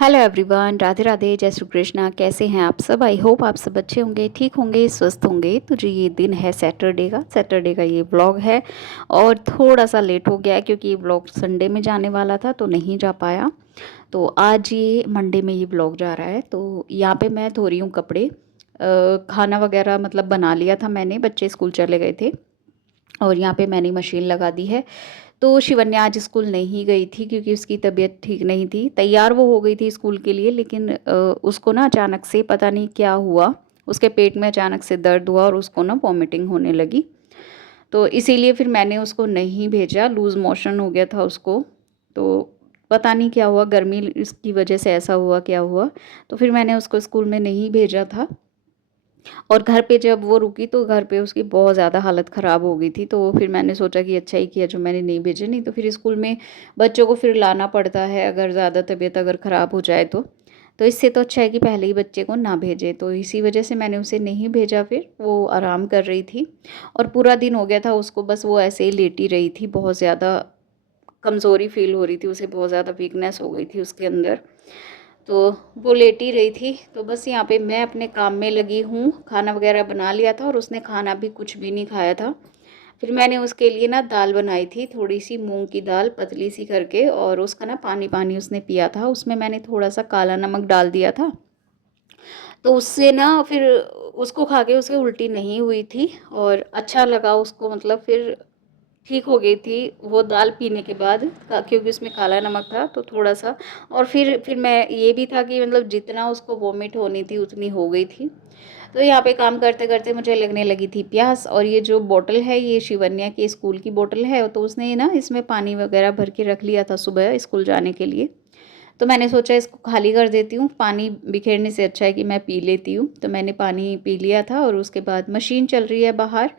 Hello everyone, Radhe Radhe, जय श्री कृष्णा। कैसे हैं आप सब? आई होप आप सब अच्छे होंगे, ठीक होंगे, स्वस्थ होंगे। तो जी ये दिन है सैटरडे का ये व्लॉग है और थोड़ा सा लेट हो गया है क्योंकि ये व्लॉग संडे में जाने वाला था तो नहीं जा पाया। तो आज ये मंडे में ये व्लॉग जा रहा है। तो यहाँ पे मैं धो रही हूँ कपड़े। खाना वगैरह मतलब बना लिया था मैंने, बच्चे स्कूल चले गए थे और यहाँ पे मैंने मशीन लगा दी है। तो शिवन्या आज स्कूल नहीं गई थी क्योंकि उसकी तबीयत ठीक नहीं थी। तैयार वो हो गई थी स्कूल के लिए, लेकिन उसको ना अचानक से पता नहीं क्या हुआ, उसके पेट में अचानक से दर्द हुआ और उसको ना वॉमिटिंग होने लगी। तो इसीलिए फिर मैंने उसको नहीं भेजा, लूज़ मोशन हो गया था उसको। तो पता नहीं क्या हुआ, गर्मी इसकी वजह से ऐसा हुआ क्या हुआ। तो फिर मैंने उसको स्कूल में नहीं भेजा था। और घर पे जब वो रुकी तो घर पे उसकी बहुत ज़्यादा हालत ख़राब हो गई थी। तो फिर मैंने सोचा कि अच्छा ही किया जो मैंने नहीं भेजे, नहीं तो फिर स्कूल में बच्चों को फिर लाना पड़ता है अगर ज़्यादा तबीयत अगर ख़राब हो जाए तो इससे तो अच्छा है कि पहले ही बच्चे को ना भेजे। तो इसी वजह से मैंने उसे नहीं भेजा। फिर वो आराम कर रही थी और पूरा दिन हो गया था उसको, बस वो ऐसे ही लेटी रही थी। बहुत ज़्यादा कमज़ोरी फील हो रही थी उसे, बहुत ज़्यादा वीकनेस हो गई थी उसके अंदर। तो वो लेटी रही थी। तो बस यहाँ पे मैं अपने काम में लगी हूँ। खाना वगैरह बना लिया था और उसने खाना भी कुछ भी नहीं खाया था। फिर मैंने उसके लिए ना दाल बनाई थी, थोड़ी सी मूंग की दाल पतली सी करके, और उसका ना पानी पानी उसने पिया था। उसमें मैंने थोड़ा सा काला नमक डाल दिया था। तो उससे ना फिर उसको खा के उसे उल्टी नहीं हुई थी और अच्छा लगा उसको, मतलब फिर ठीक हो गई थी वो दाल पीने के बाद क्योंकि उसमें काला नमक था तो थोड़ा सा। और फिर मैं ये भी था कि मतलब जितना उसको वॉमिट होनी थी उतनी हो गई थी। तो यहाँ पे काम करते करते मुझे लगने लगी थी प्यास। और ये जो बोतल है ये शिवन्या की स्कूल की बोतल है, तो उसने ना इसमें पानी वगैरह भर के रख लिया था सुबह स्कूल जाने के लिए। तो मैंने सोचा इसको खाली कर देती हूँ, पानी बिखेरने से अच्छा है कि मैं पी लेती हूँ। तो मैंने पानी पी लिया था और उसके बाद मशीन चल रही है बाहर।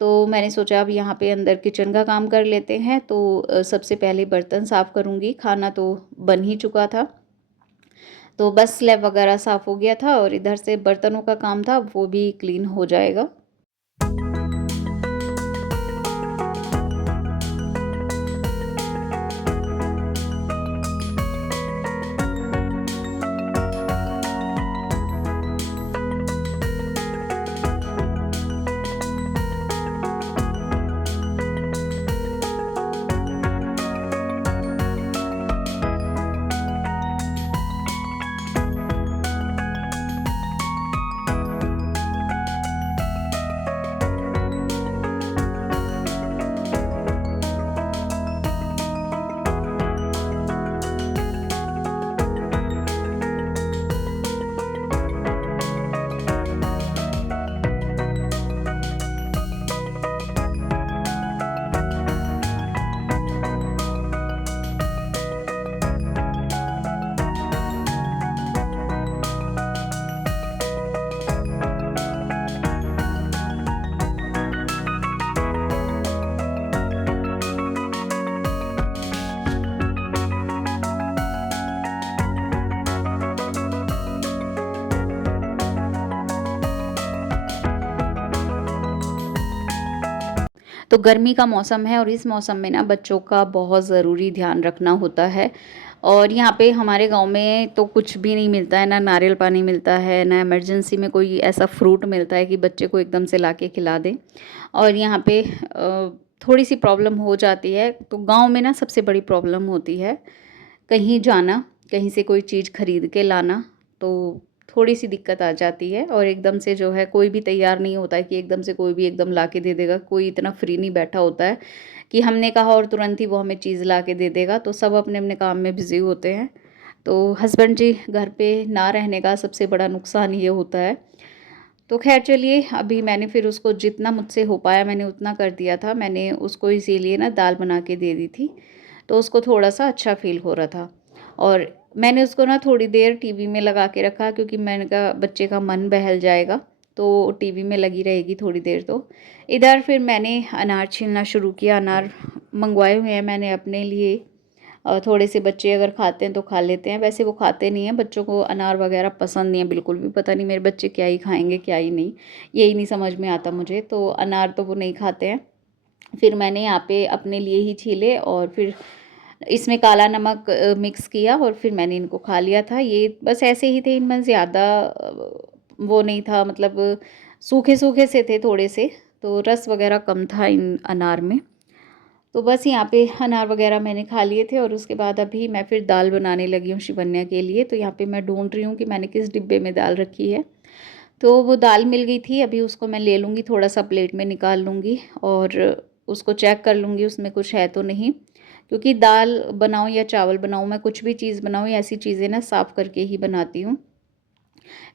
तो मैंने सोचा अब यहाँ पे अंदर किचन का काम कर लेते हैं। तो सबसे पहले बर्तन साफ़ करूँगी, खाना तो बन ही चुका था। तो बस स्लैब वगैरह साफ़ हो गया था और इधर से बर्तनों का काम था वो भी क्लीन हो जाएगा। तो गर्मी का मौसम है और इस मौसम में ना बच्चों का बहुत ज़रूरी ध्यान रखना होता है। और यहाँ पे हमारे गांव में तो कुछ भी नहीं मिलता है, ना नारियल पानी मिलता है, ना इमरजेंसी में कोई ऐसा फ्रूट मिलता है कि बच्चे को एकदम से ला के खिला दें। और यहाँ पे थोड़ी सी प्रॉब्लम हो जाती है। तो गांव में ना सबसे बड़ी प्रॉब्लम होती है कहीं जाना, कहीं से कोई चीज़ खरीद के लाना। तो थोड़ी सी दिक्कत आ जाती है और एकदम से जो है कोई भी तैयार नहीं होता है कि एकदम से कोई भी एकदम ला के दे देगा। कोई इतना फ्री नहीं बैठा होता है कि हमने कहा और तुरंत ही वो हमें चीज़ ला के दे देगा। तो सब अपने अपने काम में बिज़ी होते हैं। तो हस्बैंड जी घर पे ना रहने का सबसे बड़ा नुकसान ये होता है। तो खैर चलिए, अभी मैंने फिर उसको जितना मुझसे हो पाया मैंने उतना कर दिया था। मैंने उसको इसीलिए ना दाल बना के दे दी थी तो उसको थोड़ा सा अच्छा फील हो रहा था। और मैंने उसको ना थोड़ी देर टीवी में लगा के रखा क्योंकि मैंने कहा बच्चे का मन बहल जाएगा तो टीवी में लगी रहेगी थोड़ी देर। तो इधर फिर मैंने अनार छीलना शुरू किया। अनार मंगवाए हुए हैं मैंने अपने लिए। थोड़े से बच्चे अगर खाते हैं तो खा लेते हैं, वैसे वो खाते नहीं हैं। बच्चों को अनार वगैरह पसंद नहीं है बिल्कुल भी। पता नहीं मेरे बच्चे क्या ही खाएंगे क्या ही नहीं, यही नहीं समझ में आता मुझे। तो अनार तो वो नहीं खाते हैं। फिर मैंने यहाँ पे अपने लिए ही छीले और फिर इसमें काला नमक मिक्स किया और फिर मैंने इनको खा लिया था। ये बस ऐसे ही थे, इनमें ज़्यादा वो नहीं था, मतलब सूखे-सूखे से थे थोड़े से, तो रस वग़ैरह कम था इन अनार में। तो बस यहाँ पे अनार वग़ैरह मैंने खा लिए थे और उसके बाद अभी मैं फिर दाल बनाने लगी हूँ शिवन्या के लिए। तो यहाँ पे मैं ढूँढ रही हूँ कि मैंने किस डिब्बे में दाल रखी है। तो वो दाल मिल गई थी, अभी उसको मैं ले लूँगी, थोड़ा-सा प्लेट में निकाल लूँगी और उसको चेक कर लूँगी उसमें कुछ है तो नहीं। क्योंकि दाल बनाऊँ या चावल बनाऊँ, मैं कुछ भी चीज़ बनाऊँ, ऐसी चीज़ें ना साफ़ करके ही बनाती हूँ।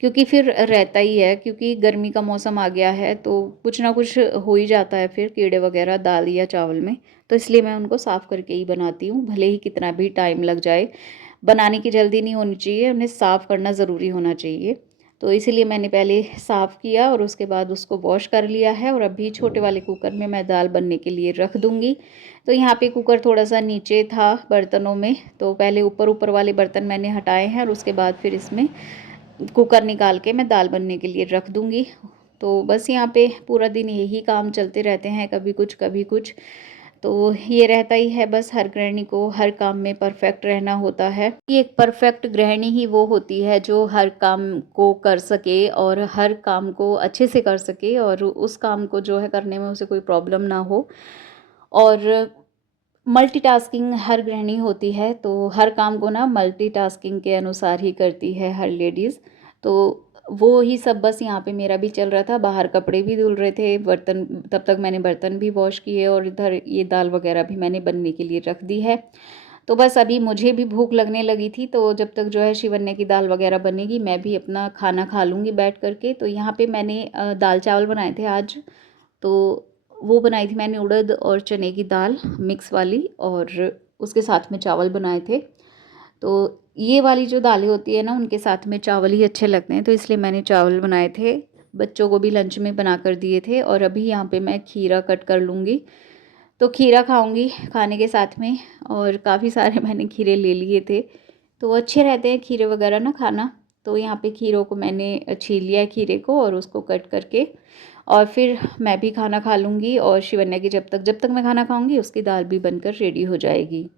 क्योंकि फिर रहता ही है, क्योंकि गर्मी का मौसम आ गया है तो कुछ ना कुछ हो ही जाता है फिर कीड़े वगैरह दाल या चावल में। तो इसलिए मैं उनको साफ़ करके ही बनाती हूँ, भले ही कितना भी टाइम लग जाए। बनाने की जल्दी नहीं होनी चाहिए, उन्हें साफ़ करना ज़रूरी होना चाहिए। तो इसीलिए मैंने पहले साफ़ किया और उसके बाद उसको वॉश कर लिया है और अभी छोटे वाले कुकर में मैं दाल बनने के लिए रख दूँगी। तो यहाँ पे कुकर थोड़ा-सा नीचे था बर्तनों में, तो पहले ऊपर-ऊपर वाले बर्तन मैंने हटाए हैं और उसके बाद फिर इसमें कुकर निकाल के मैं दाल बनने के लिए रख दूँगी। तो बस यहाँ पे पूरा दिन यही काम चलते रहते हैं, कभी कुछ कभी कुछ। तो ये रहता ही है, बस हर गृहिणी को हर काम में परफेक्ट रहना होता है। ये एक परफेक्ट गृहिणी ही वो होती है जो हर काम को कर सके और हर काम को अच्छे से कर सके और उस काम को जो है करने में उसे कोई प्रॉब्लम ना हो। और मल्टीटास्किंग हर गृहिणी होती है, तो हर काम को ना मल्टीटास्किंग के अनुसार ही करती है हर लेडीज़। तो वो ही सब बस यहाँ पे मेरा भी चल रहा था, बाहर कपड़े भी धुल रहे थे, बर्तन तब तक मैंने बर्तन भी वॉश किए और इधर ये दाल वगैरह भी मैंने बनने के लिए रख दी है। तो बस अभी मुझे भी भूख लगने लगी थी, तो जब तक जो है शिवन्या की दाल वगैरह बनेगी मैं भी अपना खाना खा लूँगी बैठ कर के। तो यहाँ पे मैंने दाल चावल बनाए थे आज। तो वो बनाई थी मैंने उड़द और चने की दाल मिक्स वाली और उसके साथ में चावल बनाए थे। तो ये वाली जो दालें होती है ना, उनके साथ में चावल ही अच्छे लगते हैं, तो इसलिए मैंने चावल बनाए थे। बच्चों को भी लंच में बना कर दिए थे और अभी यहाँ पे मैं खीरा कट कर लूँगी। तो खीरा खाऊँगी खाने के साथ में, और काफ़ी सारे मैंने खीरे ले लिए थे। तो अच्छे रहते हैं खीरे वगैरह ना खाना। तो यहाँ पे खीरों को मैंने छील लिया है खीरे को और उसको कट करके, और फिर मैं भी खाना खा लूँगी और शिवन्या की जब तक मैं खाना खाऊँगी उसकी दाल भी बनकर रेडी हो जाएगी।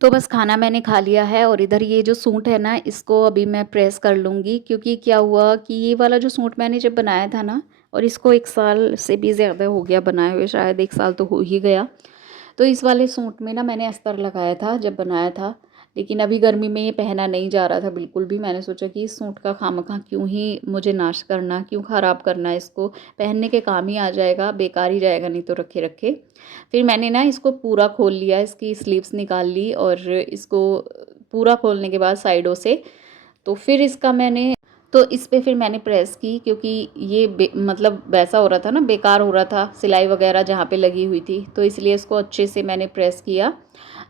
तो बस खाना मैंने खा लिया है और इधर ये जो सूट है ना, इसको अभी मैं प्रेस कर लूँगी, क्योंकि क्या हुआ कि ये वाला जो सूट मैंने जब बनाया था ना, और इसको 1 साल से भी ज़्यादा हो गया बनाए हुए, शायद 1 साल तो हो ही गया। तो इस वाले सूट में ना मैंने अस्तर लगाया था जब बनाया था, लेकिन अभी गर्मी में ये पहना नहीं जा रहा था बिल्कुल भी। मैंने सोचा कि इस सूट का खामखा क्यों ही मुझे नाश करना, क्यों ख़राब करना, इसको पहनने के काम ही आ जाएगा, बेकार ही जाएगा नहीं तो रखे रखे। फिर मैंने ना इसको पूरा खोल लिया, इसकी स्लीव्स निकाल ली और इसको पूरा खोलने के बाद साइडों से, तो फिर इसका मैंने तो इस पे फिर मैंने प्रेस की, क्योंकि ये मतलब वैसा हो रहा था ना, बेकार हो रहा था सिलाई वगैरह जहाँ पे लगी हुई थी, तो इसलिए इसको अच्छे से मैंने प्रेस किया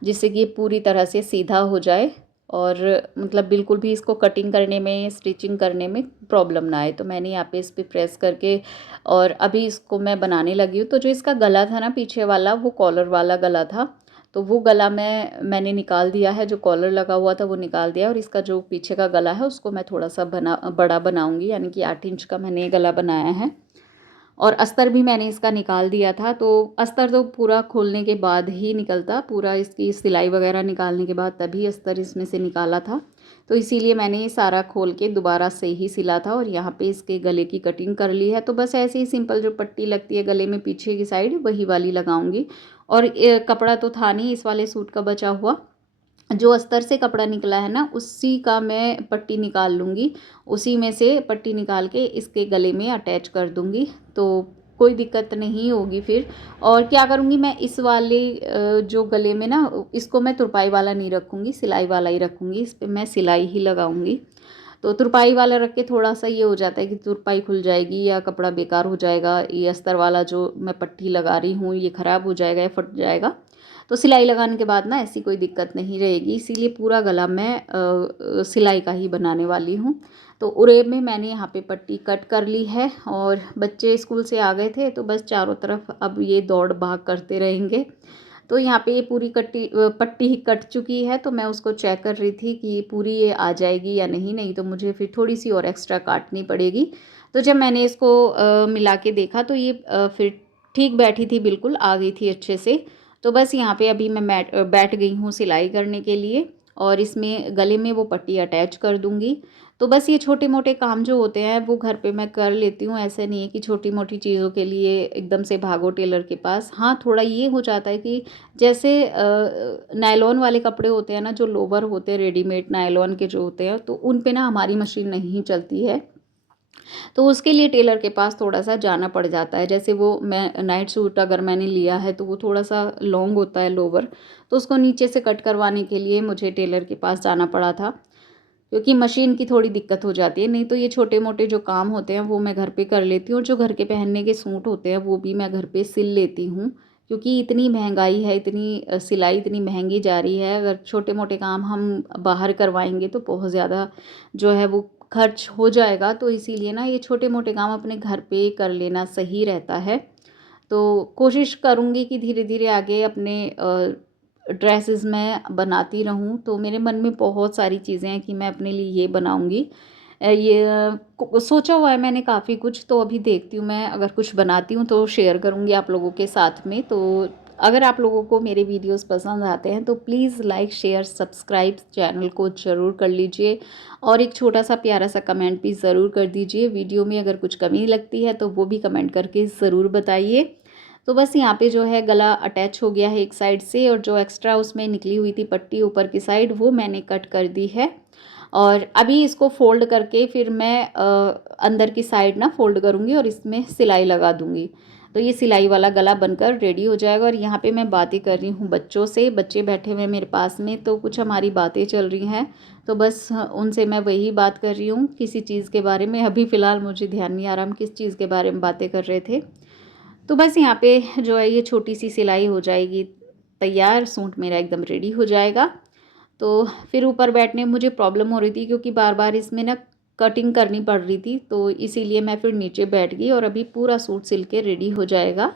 जिससे कि ये पूरी तरह से सीधा हो जाए और मतलब बिल्कुल भी इसको कटिंग करने में, स्टिचिंग करने में प्रॉब्लम ना आए। तो मैंने यहाँ पे इस पर प्रेस करके और अभी इसको मैं बनाने लगी हूँ। तो जो इसका गला था ना पीछे वाला, वो कॉलर वाला गला था, तो वो गला मैंने निकाल दिया है, जो कॉलर लगा हुआ था वो निकाल दिया, और इसका जो पीछे का गला है उसको मैं थोड़ा सा बड़ा बनाऊंगी, यानी कि 8 इंच का मैंने गला बनाया है। और अस्तर भी मैंने इसका निकाल दिया था, तो अस्तर तो पूरा खोलने के बाद ही निकलता, पूरा इसकी सिलाई वगैरह निकालने के बाद तभी अस्तर इसमें से निकाला था। तो इसीलिए मैंने ये सारा खोल के दोबारा से ही सिला था और यहाँ पे इसके गले की कटिंग कर ली है। तो बस ऐसे ही सिंपल जो पट्टी लगती है गले में पीछे की साइड, वही वाली लगाऊंगी। और कपड़ा तो था नहीं इस वाले सूट का बचा हुआ, जो अस्तर से कपड़ा निकला है ना, उसी का मैं पट्टी निकाल लूँगी, उसी में से पट्टी निकाल के इसके गले में अटैच कर दूँगी। तो कोई दिक्कत नहीं होगी फिर। और क्या करूँगी मैं इस वाले जो गले में ना इसको मैं तुरपाई वाला नहीं रखूँगी, सिलाई वाला ही रखूँगी। इस पे मैं सिलाई ही लगाऊँगी। तो तुरपाई वाला रख के थोड़ा-सा ये हो जाता है कि तुरपाई खुल जाएगी या कपड़ा बेकार हो जाएगा, ये अस्तर वाला जो मैं पट्टी लगा रही हूँ ये ख़राब हो जाएगा या फट जाएगा। तो सिलाई लगाने के बाद ना ऐसी कोई दिक्कत नहीं रहेगी, इसीलिए पूरा गला मैं सिलाई का ही बनाने वाली हूँ। तो उरेब में मैंने यहाँ पे पट्टी कट कर ली है और बच्चे स्कूल से आ गए थे तो बस चारों तरफ अब ये दौड़ भाग करते रहेंगे। तो यहाँ पे ये पूरी पट्टी ही कट चुकी है, तो मैं उसको चेक कर रही थी कि पूरी ये आ जाएगी या नहीं, नहीं तो मुझे फिर थोड़ी सी और एक्स्ट्रा काटनी पड़ेगी। तो जब मैंने इसको मिला के देखा तो ये फिर ठीक बैठी थी, बिल्कुल आ गई थी अच्छे से। तो बस यहाँ पे अभी मैं बैठ गई हूँ सिलाई करने के लिए और इसमें गले में वो पट्टी अटैच कर दूँगी। तो बस ये छोटे मोटे काम जो होते हैं वो घर पे मैं कर लेती हूँ, ऐसा नहीं है कि छोटी मोटी चीज़ों के लिए एकदम से भागो टेलर के पास। हाँ, थोड़ा ये हो जाता है कि जैसे नायलॉन वाले कपड़े होते हैं ना, जो लोवर होते हैं रेडीमेड नायलॉन के जो होते हैं, तो उन पे ना हमारी मशीन नहीं चलती है। तो उसके लिए टेलर के पास थोड़ा-सा जाना पड़ जाता है। जैसे वो मैं नाइट सूट अगर मैंने लिया है तो वो थोड़ा-सा लॉन्ग होता है लोवर, तो उसको नीचे से कट करवाने के लिए मुझे टेलर के पास जाना पड़ा था। क्योंकि मशीन की थोड़ी दिक्कत हो जाती है, नहीं तो ये छोटे-मोटे जो काम होते हैं वो मैं घर पे कर लेती हूँ और जो घर के पहनने के सूट होते हैं वो भी मैं घर पे सिल लेती हूँ। क्योंकि इतनी महँगाई है, इतनी सिलाई इतनी महँगी जा रही है, अगर छोटे-मोटे काम हम बाहर करवाएँगे तो बहुत ज़्यादा जो है वो खर्च हो जाएगा। तो इसीलिए ना ये छोटे-मोटे काम अपने घर पे कर लेना सही रहता है। तो कोशिश करूँगी कि धीरे-धीरे आगे अपने ड्रेसेस मैं बनाती रहूँ। तो मेरे मन में बहुत सारी चीज़ें हैं कि मैं अपने लिए ये बनाऊँगी। सोचा हुआ है मैंने काफ़ी कुछ, तो अभी देखती हूँ मैं अगर कुछ बनाती हूँ तो शेयर करूँगी आप लोगों के साथ में। तो अगर आप लोगों को मेरे वीडियोस पसंद आते हैं तो please like, share, subscribe channel को ज़रूर कर लीजिए और एक छोटा-सा प्यारा-सा कमेंट भी ज़रूर कर दीजिए। वीडियो में अगर कुछ कमी लगती है तो वो भी कमेंट करके ज़रूर बताइए। तो बस यहाँ पे जो है गला अटैच हो गया है एक साइड से और जो एक्स्ट्रा उसमें निकली हुई थी पट्टी ऊपर की साइड वो मैंने कट कर दी है। और अभी इसको फ़ोल्ड करके फिर मैं अंदर की साइड ना फ़ोल्ड करूँगी और इसमें सिलाई लगा दूँगी। तो ये सिलाई वाला गला बनकर रेडी हो जाएगा और यहाँ पे मैं बातें कर रही हूँ बच्चों से, बच्चे बैठे हुए हैं मेरे पास में, तो कुछ हमारी बातें चल रही हैं। तो बस उनसे मैं वही बात कर रही हूँ किसी चीज़ के बारे में। अभी फ़िलहाल मुझे ध्यान नहीं आ रहा हम किस चीज़ के बारे में बातें कर रहे थे। तो बस यहाँ पे जो है ये छोटी सी सिलाई हो जाएगी तैयार, सूट मेरा एकदम रेडी हो जाएगा। तो फिर ऊपर बैठने में मुझे प्रॉब्लम हो रही थी क्योंकि बार-बार इसमें ना कटिंग करनी पड़ रही थी, तो इसीलिए मैं फिर नीचे बैठ गई और अभी पूरा सूट सिल के रेडी हो जाएगा।